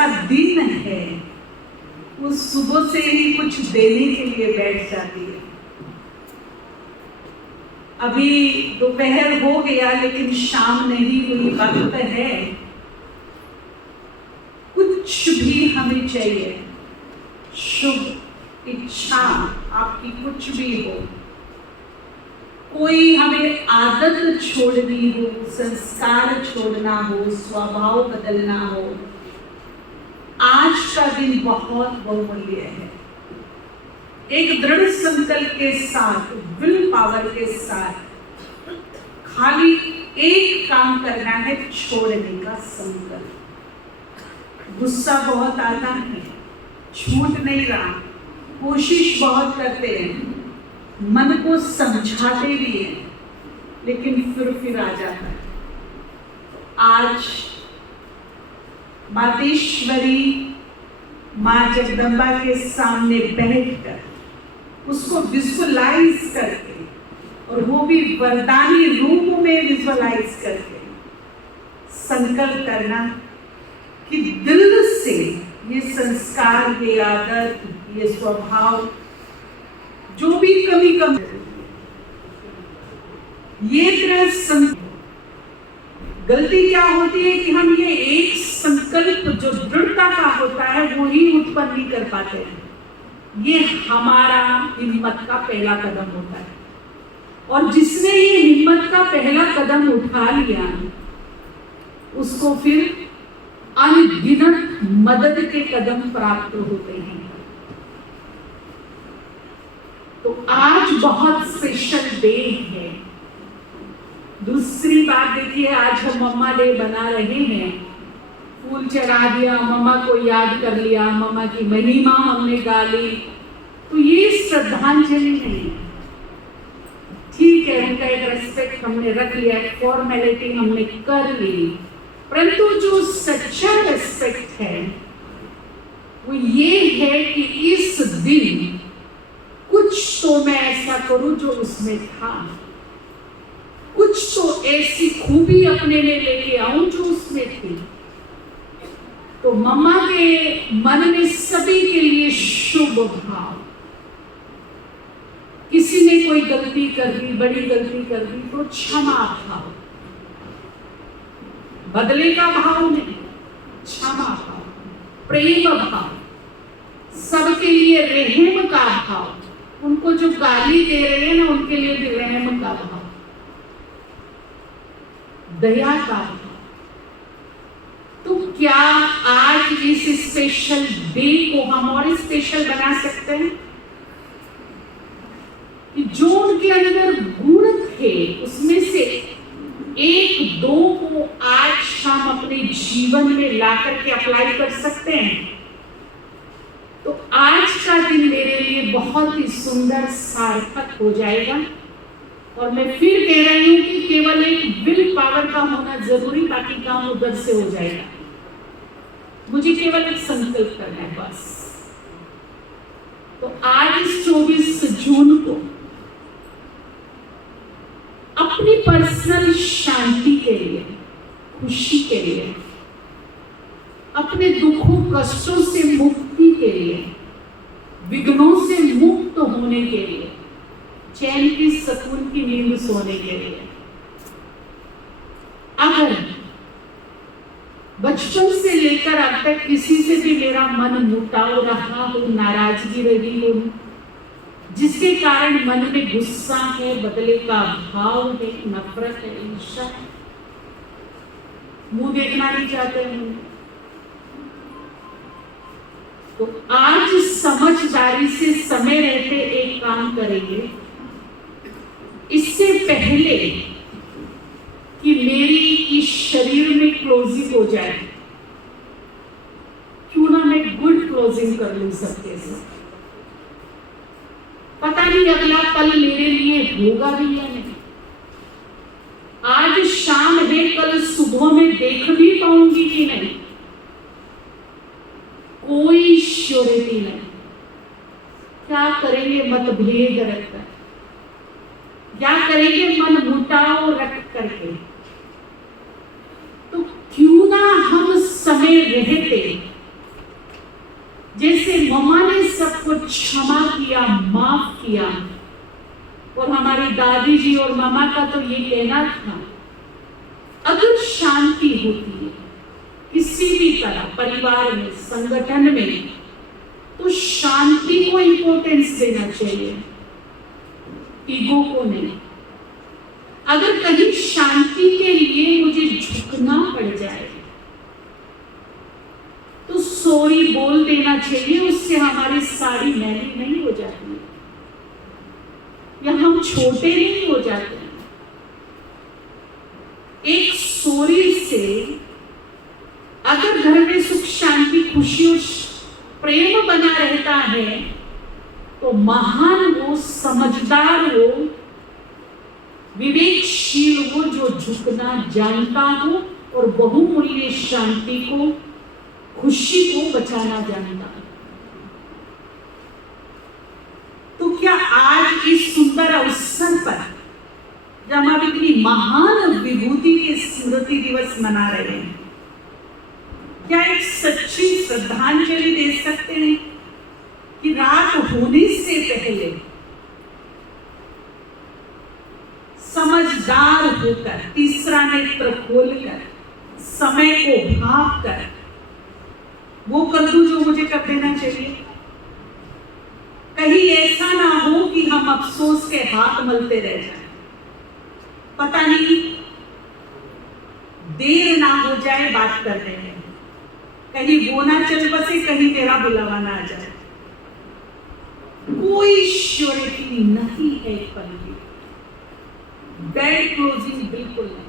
का दिन है वो सुबह से ही कुछ देने के लिए बैठ जाती है। अभी दोपहर हो गया लेकिन शाम नहीं हुई, वक्त है। कुछ भी हमें चाहिए, शुभ इच्छा आपकी कुछ भी हो, कोई हमें आदत छोड़नी हो, संस्कार छोड़ना हो, स्वभाव बदलना हो, आज का दिन बहुत बहुमूल्य है। एक दृढ़ संकल्प के साथ, विल पावर के साथ खाली एक काम करना है, छोड़ने का संकल्प। गुस्सा बहुत आता है, छूट नहीं रहा, कोशिश बहुत करते हैं, मन को समझाते भी हैं, लेकिन फिर आ जाता है। आज मातेश्वरी माँ जगदम्बा के सामने बैठकर उसको विजुअलाइज करके, और वो भी वरदानी रूप में विजुअलाइज करके संकल्प करना कि दिल से ये संस्कार, ये आदत, ये स्वभाव, जो भी कमी ये तरह गलती क्या होती है कि हम ये एक संकल्प जो दृढ़ता का होता है वो ही उत्पन्न नहीं कर पाते हैं। ये हमारा हिम्मत का पहला कदम होता है, और जिसने ये हिम्मत का पहला कदम उठा लिया उसको फिर अनगिनत मदद के कदम प्राप्त होते हैं। तो आज बहुत स्पेशल डे है। दूसरी बात देखिए, आज हम मम्मा डे बना रहे हैं। फूल चढ़ा दिया, मम्मा को याद कर लिया, मम्मा की महिमा हमने गा ली, तो ये श्रद्धांजलि नहीं है। ठीक है, उनका एक रेस्पेक्ट हमने रख लिया, एक फॉर्मेलिटी हमने कर ली, परंतु जो सच्चा रेस्पेक्ट है वो ये है कि इस दिन कुछ तो मैं ऐसा करूं जो उसमें था, कुछ तो ऐसी खूबी अपने में लेके आऊं जो उसमें थी। तो मम्मा के मन में सभी के लिए शुभ भाव। किसी ने कोई गलती कर दी, बड़ी गलती कर दी, तो क्षमा भाव, बदले का भाव नहीं, क्षमा भाव, प्रेम भाव, सबके लिए रहम का भाव। उनको जो गाली दे रहे हैं ना, उनके लिए भी रहम का भाव, दया का भाव। तो क्या आज इस स्पेशल डे को हम और स्पेशल बना सकते हैं कि जो उनके अंदर गुण थे उसमें से एक दो को आज हम अपने जीवन में ला करके अप्लाई कर सकते हैं। तो आज का दिन मेरे लिए बहुत ही सुंदर सार्थक हो जाएगा। और मैं फिर कह रही हूं कि केवल एक विल पावर का होना जरूरी, बाकी काम उधर से हो जाएगा। मुझे केवल एक संकल्प करना है बस। तो आज इस 24 जून को अपनी पर्सनल शांति के लिए, खुशी के लिए, अपने दुखों कष्टों से मुक्ति के लिए, विघ्नों से मुक्त होने के लिए, चैन की सुकून की नींद सोने के लिए, अगर बचपन से लेकर अब तक किसी से भी मेरा मन मुटाव रहा हो, नाराजगी रही हो, जिसके कारण मन में गुस्सा है, बदले का भाव है, नफरत है, ईर्ष्या है, मुंह देखना नहीं चाहते हैं, तो आज समझदारी से समय रहते एक काम करेंगे। इससे पहले कि मेरी इस शरीर में क्लोजिंग हो जाए, क्यों ना मैं गुड क्लोजिंग कर लूं सबके साथ। पता नहीं अगला पल मेरे लिए होगा भी या नहीं। आज शाम है, कल सुबह में देख भी पाऊंगी कि नहीं, कोई श्योरिटी नहीं। क्या करेंगे मतभेद रखकर, क्या करेंगे मन मुटाव रख करके। तो क्यों ना हम समय रहते सबको क्षमा किया, माफ किया। और हमारी दादी जी और मामा का तो ये कहना था, अगर शांति होती है किसी भी तरह, परिवार में, संगठन में, तो शांति को इंपॉर्टेंस देना चाहिए, ईगो को नहीं। अगर कहीं शांति के लिए मुझे झुकना पड़ जाए तो सॉरी बोल देना चाहिए, उससे हमारी साड़ी मैली नहीं हो जाती या हम छोटे नहीं हो जाते। एक सॉरी से अगर घर में सुख शांति खुशी और प्रेम बना रहता है तो महान हो, समझदार हो, विवेकशील हो, जो झुकना जानता हो और बहुमूल्य शांति को, खुशी को बचाना जानता है। तो क्या आज इस सुंदर अवसर पर जब हम इतनी महान विभूति के स्मृति दिवस मना रहे हैं, क्या एक सच्ची श्रद्धांजलि दे सकते हैं कि रात होने से पहले समझदार होकर, तीसरा नेत्र खोलकर, समय को भाप कर वो कर दूं जो मुझे कर देना चाहिए। कहीं ऐसा ना हो कि हम अफसोस के हाथ मलते रह जाएं, पता नहीं देर ना हो जाए बात करने में, कहीं वो ना चल बसे, कहीं मेरा बुलावा ना आ जाए। कोई श्योरिटी नहीं है एक पल की। बैड क्लोजिंग बिल्कुल नहीं।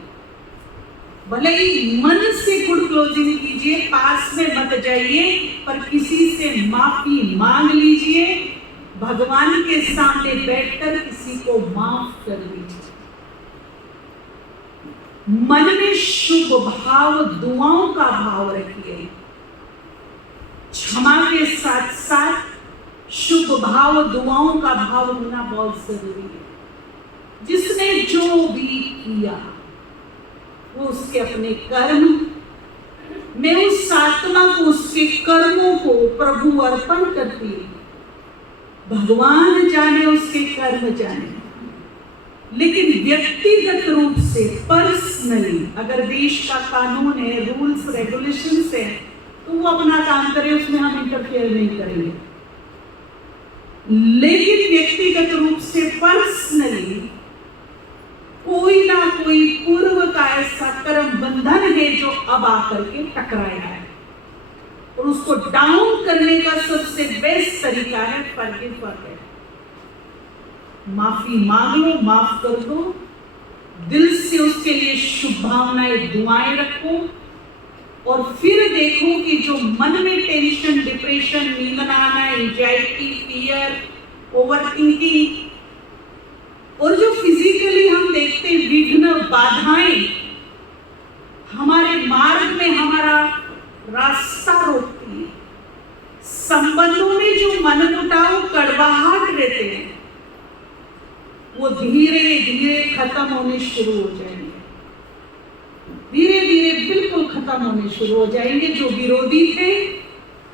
भले ही मन से गुड क्लोजिंग कीजिए, पास में मत जाइए, पर किसी से माफी मांग लीजिए, भगवान के सामने बैठकर किसी को माफ कर लीजिए। मन में शुभ भाव, दुआओं का भाव रखिए। क्षमा के साथ साथ शुभ भाव, दुआओं का भाव होना बहुत जरूरी है। जिसने जो भी किया वो उसके अपने कर्म, मैं उस आत्मा को, उसके कर्मों को प्रभु अर्पण करती हूँ। भगवान जाने, उसके कर्म जाने। लेकिन व्यक्तिगत रूप से, पर्सनली, अगर देश का कानून है, रूल्स रेगुलेशंस है, तो वो अपना काम करे, उसमें हम इंटरफेयर नहीं करेंगे। लेकिन व्यक्तिगत रूप से, पर्सनली, कोई ना कोई पूर्व का ऐसा कर्म बंधन है जो अब आकर के टकराया है, और उसको डाउन करने का सबसे बेस्ट तरीका है फॉरगिव फॉरगेट। माफी मांग लो, माफ कर दो, दिल से उसके लिए शुभ भावनाएं, दुआएं रखो, और फिर देखो कि जो मन में टेंशन, डिप्रेशन, नींद न आना, एंजाइटी, फियर, ओवरथिंकिंग, और जो फिजिकली हम देखते हैं विघ्न, बाधाएं हमारे मार्ग में हमारा रास्ता रोकती है, संबंधों में जो मनमुटाव, कड़वाहट रहते हैं, वो धीरे धीरे खत्म होने शुरू हो जाएंगे। धीरे धीरे बिल्कुल खत्म होने शुरू हो जाएंगे। जो विरोधी थे,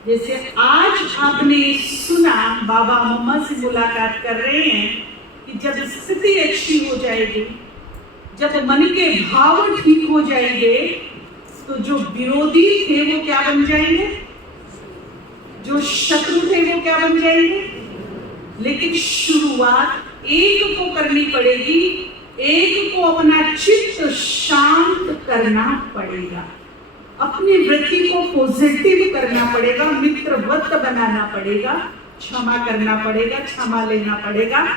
जैसे आज आपने सुना, बाबा मम्मा से मुलाकात कर रहे हैं कि जब स्थिति अच्छी हो जाएगी, जब मन के भाव ठीक हो जाएंगे, तो जो विरोधी थे वो क्या बन जाएंगे, जो शत्रु थे वो क्या बन जाएंगे। लेकिन शुरुआत एक को करनी पड़ेगी, एक को अपना चित्त शांत करना पड़ेगा, अपनी वृत्ति को पॉजिटिव करना पड़ेगा, मित्रवत बनाना पड़ेगा, क्षमा करना पड़ेगा, क्षमा लेना पड़ेगा।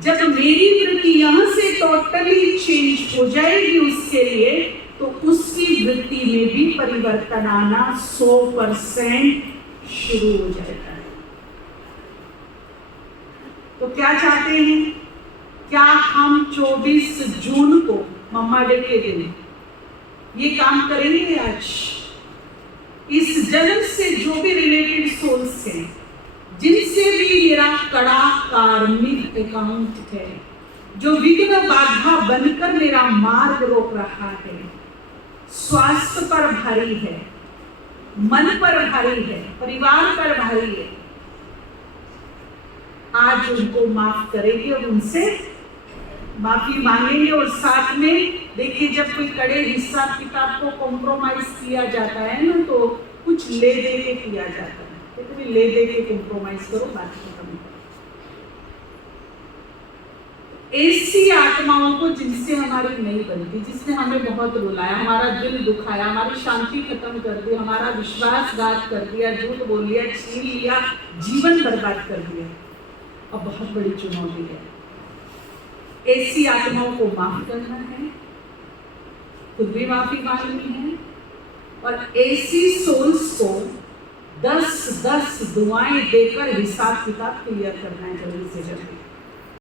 जब मेरी वृत्ति यहाँ से टोटली चेंज हो जाएगी उसके लिए, तो उसकी वृत्ति में भी परिवर्तन आना 100% शुरू हो जाएगा। तो क्या चाहते हैं? क्या हम 24 जून को मम्मा डे के दिन ये काम करेंगे? आज इस जन्म से जो भी रिलेटेड सोल्स हैं, जिनसे भी मेरा कड़ा कार्मिक अकाउंट है, जो विघ्न बाधा बनकर मेरा मार्ग रोक रहा है, स्वास्थ्य पर भारी है, मन पर भारी है, परिवार पर भारी है, आज उनको माफ करेंगे और उनसे माफी मांगेंगे। और साथ में देखिए, जब कोई कड़े हिसाब किताब को कॉम्प्रोमाइज किया जाता है ना, तो कुछ ले दे के किया जाता है। तो ले दे के कॉम्प्रोमाइज करो, बात खत्म। ऐसी आत्माओं को जिनसे हमारी नहीं बनती, जिसने हमें बहुत रुलाया, हमारा दिल दुखाया, हमारी शांति खत्म कर दी, हमारा विश्वासघात कर दिया, झूठ बोल लिया, छीन लिया, जीवन बर्बाद कर दिया, अब बहुत बड़ी चुनौती है। ऐसी आत्माओं को माफ करना है, खुद भी माफी मांगनी है, और ऐसी सोल्स को 10-10 दुआएं देकर हिसाब किताब क्लियर करना है जल्दी से जल्दी।